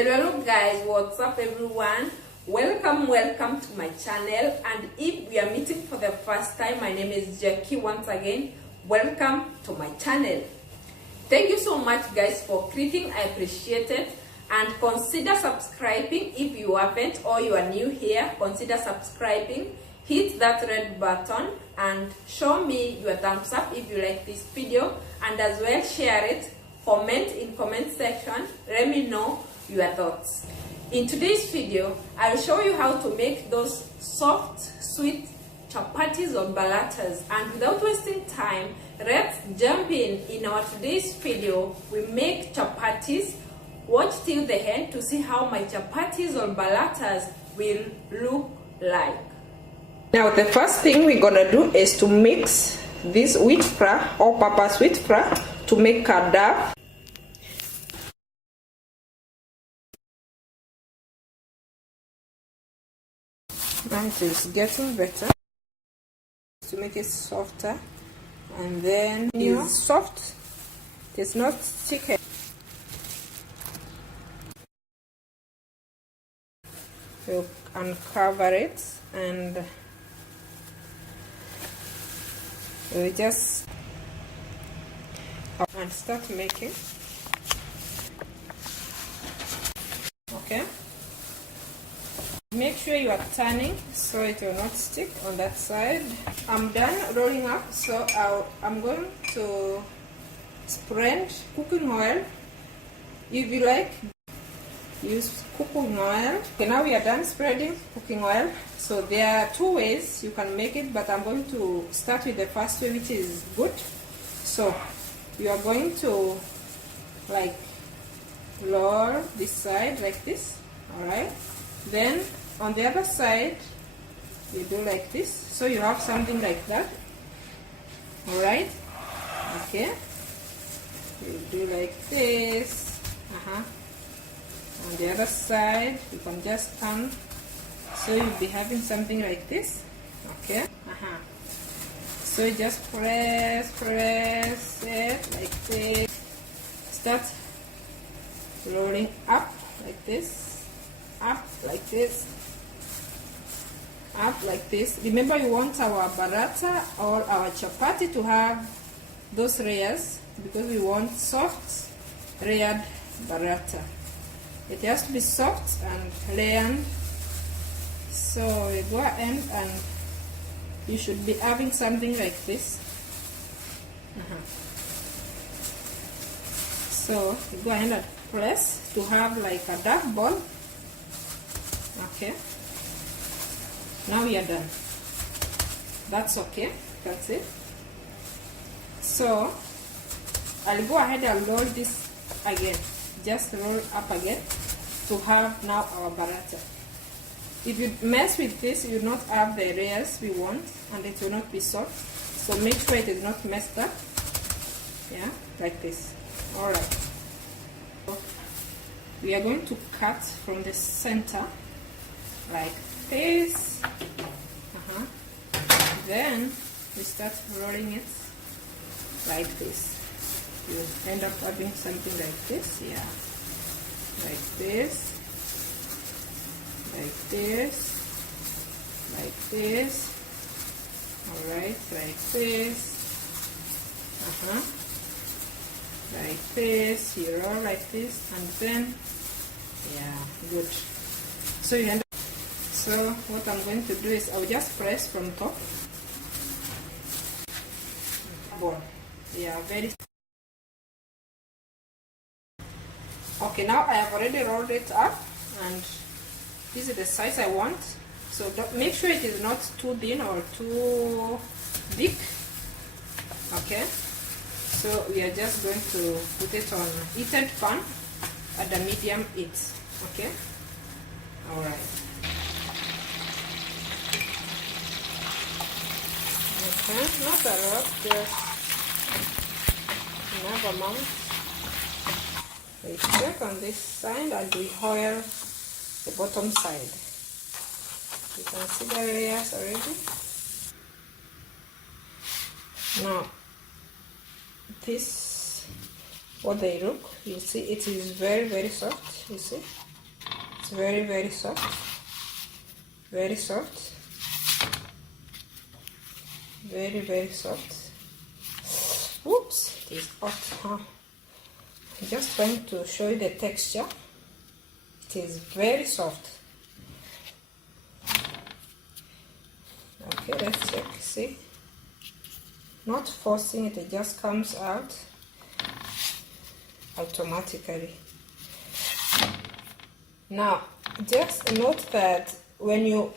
Hello guys, what's up everyone? Welcome to my channel, and if we are meeting for the first time, my name is Jackie. Once again, welcome to my channel. Thank you so much guys for clicking. I appreciate it, and consider subscribing if you haven't or you are new here. Consider subscribing, hit that red button and show me your thumbs up if you like this video, and as well share it. Comment in comment section, let me know your thoughts. In today's video, I'll show you how to make those soft, sweet chapatis or parathas. And without wasting time, let's jump in our today's video. We make chapatis. Watch till the end to see how my chapatis or parathas will look like. Now the first thing we're gonna do is to mix this wheat flour, all-purpose wheat flour, to make a dough. Now it is getting better to make it softer, and then it is soft, it's not thick. You uncover it and we just and start making. Okay, make sure you are turning so it will not stick on that side. I'm done rolling up, so I'm going to spread cooking oil. If you like, use cooking oil. Okay, now we are done spreading cooking oil. So there are two ways you can make it, but I'm going to start with the first way, which is good. So you are going to like lower this side like this, all right? Then on the other side you do like this, so you have something like that, all right? Okay, you do like this. On the other side you can just turn, so you'll be having something like this. Okay, so you just press it like this, start rolling up like this, up like this, up like this. Remember, you want our paratha or our chapati to have those layers, because we want soft layered paratha. It has to be soft and layered. So we go ahead and you should be having something like this. So you go ahead and press to have like a dark ball. Okay, now we are done. That's okay, that's it. So I'll go ahead and roll this again, just roll up again to have now our paratha. If you mess with this, you will not have the layers we want, and it will not be soft. So make sure it is not messed up. Yeah, like this. All right. We are going to cut from the center like this. Then we start rolling it like this. You end up having something like this. Yeah, like this, like this, like this. All right, like this. Like this. You roll like this, and then yeah, good. So you end up. So what I'm going to do is I'll just press from top. Yeah, very. Okay, now I have already rolled it up, and this is the size I want. So make sure it is not too thin or too thick. Okay, so we are just going to put it on heated pan at the medium heat. Okay, all right. Okay, not a lot, just enough amount. We check on this side and we oil the bottom side. You can see the layers already. Now this what they look, you see it is very soft, you see. It's very, very soft. Very soft. Very, very soft. Oops, it is hot, huh? I'm just trying to show you the texture. It is very soft. Okay, let's check. See? Not forcing it, it just comes out automatically. Now, just note that when you